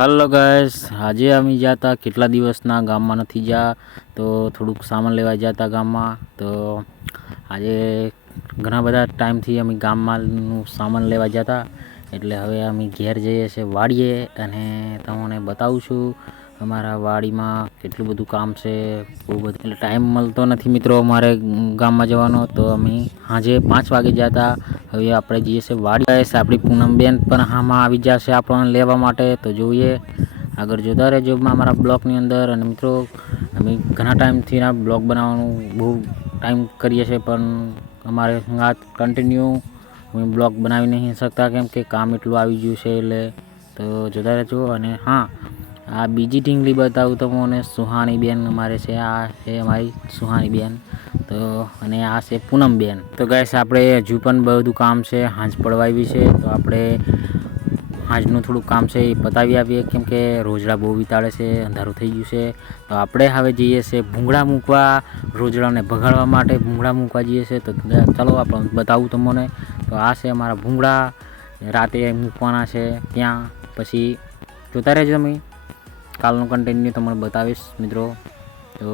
Hello guys, आज अमी जाता કેટલા દિવસના ગામમાં નથી જા તો થોડુંક સામાન લેવા જતા ગામમાં તો આજે ઘણા બધા ટાઈમથી અમે ગામમાંનું સામાન લેવા જતા એટલે હવે અમે ઘેર જઈએ છે વાડીએ અને તમને બતાવું છું અમારા વાડીમાં કેટલું બધું કામ છે। બહુ બધું એટલે ટાઈમ મળતો નથી મિત્રો અમારે ગામમાં જવાનો તો અમે આજે 5 વાગે જતા। હવે આપણે જઈએ છે વાડી। ગાઈસ આપણી પૂનમબેન પણ આમાં આવી જશે આપણને લેવા માટે તો જોઈએ આગળ જોતા રહેજો અમારા બ્લોગની અંદર। અને મિત્રો અમે ઘણા ટાઈમથી આ બ્લોગ બનાવવાનું બહુ ટાઈમ કરીએ છીએ પણ અમારે આ કન્ટિન્યુ અમે બ્લોગ બનાવી નહીં શકતા કેમ કે કામ એટલું આવી ગયું છે એટલે તો જોતા રહેજો। અને હા, આ બીજી ઢીંગલી બતાવું તમને સુહાની બેન અમારે છે, આ છે અમારી સુહાની બેન તો અને આ છે પૂનમબેન। તો ગાઈસ આપણે હજુ પણ બધું કામ છે, હાંજ પડવા આવી છે તો આપણે આજનું થોડું કામ છે એ પતાવી આવીએ કેમ કે રોજડા બહુ વિતાડે છે, અંધારું થઈ ગયું છે તો આપણે હવે જઈએ છે ભૂંગળા મૂકવા, રોજડાને ભગાડવા માટે ભૂંગળા મૂકવા જઈએ છે। તો ચાલો આપણે બતાવું તમને। તો આ છે અમારા ભૂંગળા, રાતે મૂકવાના છે ત્યાં, પછી જોતા રહેજો તમે કાલનું કન્ટિન્યુ તમને બતાવીશ મિત્રો। તો